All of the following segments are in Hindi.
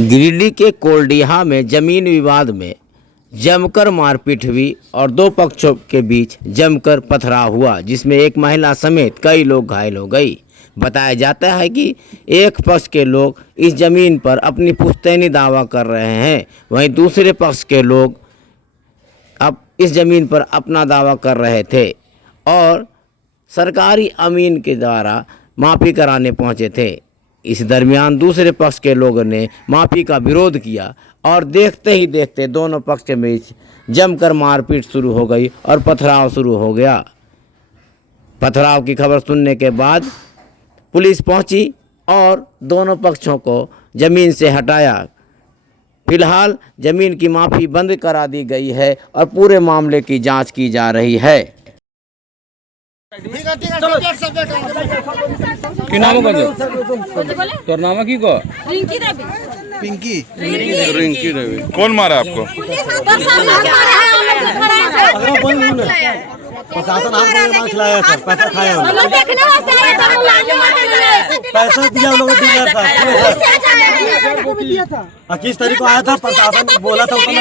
गिरिडीह के कोल्डिहा में जमीन विवाद में जमकर मारपीट हुई और दो पक्षों के बीच जमकर पथराव हुआ, जिसमें एक महिला समेत कई लोग घायल हो गई। बताया जाता है कि एक पक्ष के लोग इस जमीन पर अपनी पुश्तैनी दावा कर रहे हैं, वहीं दूसरे पक्ष के लोग अब इस जमीन पर अपना दावा कर रहे थे और सरकारी अमीन के द्वारा माफ़ी कराने पहुंचे थे। इस दरमियान दूसरे पक्ष के लोगों ने माफ़ी का विरोध किया और देखते ही देखते दोनों पक्ष के बीच जमकर मारपीट शुरू हो गई और पथराव शुरू हो गया। पथराव की खबर सुनने के बाद पुलिस पहुंची और दोनों पक्षों को ज़मीन से हटाया। फिलहाल ज़मीन की माफ़ी बंद करा दी गई है और पूरे मामले की जांच की जा रही है। की नाम तोर नाम की को पिंकी रिंकी रवि। कौन मारा आपको? प्रशासन हमको खिलाया सर, पैसा खाया पैसा दिया लोगों था। 21 तारीख को आया था, प्रशासन बोला था उसको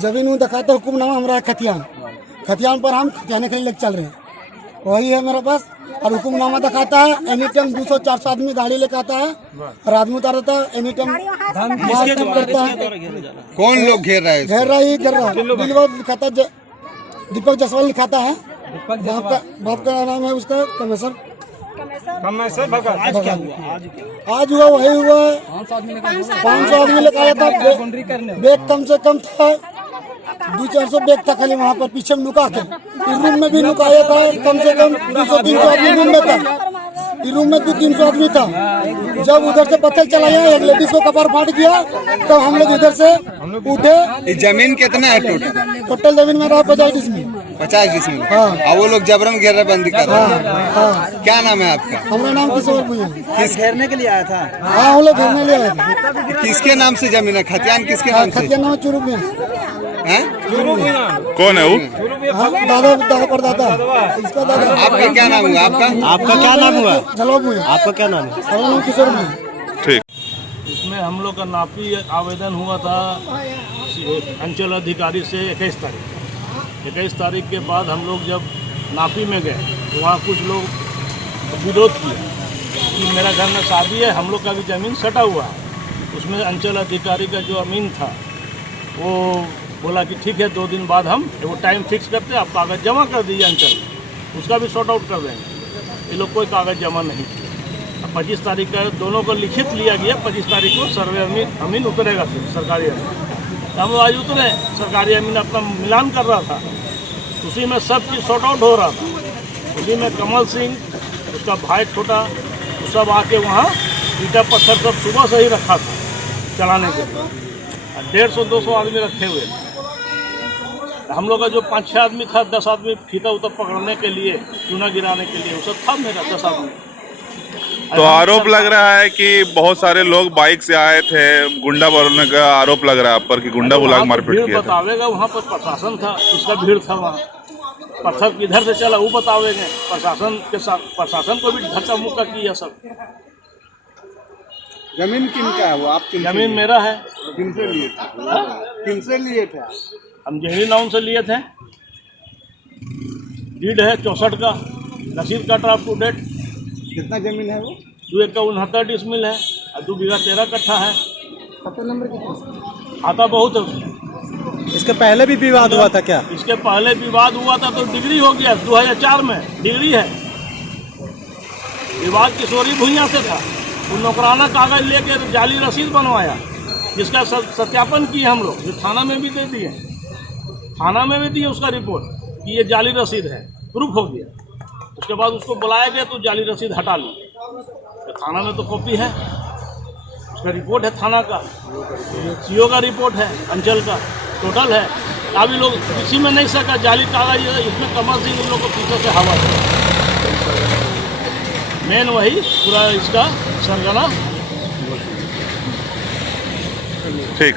जमीन वो दिखाता हुक्मनामा हमारा खतियान पर हम खतियाने के लिए लेके चल रहे हैं, वही है मेरे पास। और हुक्मनामा दिखाता है, एनी टाइम 200-400 आदमी गाड़ी लेके आता है और आदमी उतारता है, एनी टाइम करता है। कौन लोग घेर रहा है? घेर रहा है लिखाता है, दीपक जायसवाल लिखाता है। बाप का नाम है उसका कमेसर। आज हुआ वही हुआ 500 आदमी लेकर आया था। बैग कम से कम था 200-400 बैग था खाली वहाँ पर पीछे में नुका के। रूम में भी नुकाया था, कम से कम 200-300 आदमी रूम में था। रूम में 200-300 आदमी था। जब उधर से पत्थर चलाया, एक लेडीज को कपार फाट गया, तो हम लोग इधर से उठे। जमीन कितना है टोटल जमीन में रहा 50 डिसमिल। 50 डिसमिल। हाँ। और वो लोग जबरन घेराबंदी कर रहे हैं। हाँ। क्या नाम है आपका? हमारा नाम किशोर भुइयां। किस घेरने के लिए आया था? हाँ, हम लोग घेरने लिए आए थे। किसके नाम से जमीन है? खतियान किसके नाम से? खतियान नाम चुरू भुइयां। कौन है वो? दादा परदादा, इसका दादा। आपका क्या नाम हुआ? आपका क्या नाम हुआ? जलो भुइयां। आपका क्या नाम है? हमारा नाम किशोर भुइयां। ठीक। इसमें हम लोग का नापी आवेदन हुआ था अंचल अधिकारी से 21 तारीख के बाद हम लोग जब नापी में गए तो वहाँ कुछ लोग विरोध किया कि मेरा घर में शादी है, हम लोग का भी ज़मीन सटा हुआ है। उसमें अंचल अधिकारी का जो अमीन था वो बोला कि ठीक है, 2 दिन बाद हम वो टाइम फिक्स करते हैं, आप कागज़ जमा कर दीजिए अंचल, उसका भी सॉर्ट आउट कर देंगे। ये लोग कोई कागज़ जमा नहीं किया। 25 तारीख का दोनों को लिखित लिया गया। 25 तारीख को सर्वे अमीन उतरेगा, फिर सरकारी अमीन। तो हम आज उतरे, सरकारी अमीन अपना मिलान कर रहा था, उसी में सब चीज़ सॉर्ट आउट हो रहा था। उसी में कमल सिंह, उसका भाई छोटा, सब आके वहाँ ईटा पत्थर सब सुबह से ही रखा था चलाने के लिए। 150-200 आदमी रखे हुए थे। हम लोग का जो 5-6 आदमी था, 10 आदमी फीता उतर पकड़ने के लिए, चूना गिराने के लिए, वो सब था मेरा 10 आदमी। तो आरोप लग रहा है कि बहुत सारे लोग बाइक से आए थे, गुंडा बोलने का आरोप लग रहा है आप पर कि गुंडा बुला मारपीट किया था। बतावेगा, वहाँ पर प्रशासन था, उसका भीड़ था वहाँ। पत्थर किधर से चला वो बतावेंगे। प्रशासन के साथ प्रशासन को भी धक्का मुक्का किया सब। जमीन किनका है वो? आप जमीन मेरा है। किनसे लिए थे? किनसे लिए थे? हम जहरी नाउन से लिए थे। डीड है 64 का, रसीद काट रहा अप टू डेट। कितना जमीन है वो? 2 एकड़ 69 डिसमिल है और 2 बीघा 13 कट्ठा है। पता नंबर कितना? आता बहुत है उसमें। इसके पहले भी विवाद हुआ था क्या? इसके पहले विवाद हुआ था तो डिग्री हो गया 2004 में, डिग्री है। विवाद किशोरी भुइयां से था। वो नौकराना कागज लेकर जाली रसीद बनवाया, जिसका सत्यापन किए हम लोग, जो थाना में भी दे दिए। थाना में भी दिए उसका रिपोर्ट कि ये जाली रसीद है, प्रूफ हो गया। उसके बाद उसको बुलाया गया तो जाली रसीद हटा ली। तो थाना में तो कॉपी है, उसका रिपोर्ट है थाना का, सीओ का रिपोर्ट है, अंचल का, टोटल है। अभी लोग किसी में नहीं सका, जाली कागज इसमें कमल सिंह उन लोग को पीछे से हवा है। मेन वही पूरा इसका सरगना। ठीक।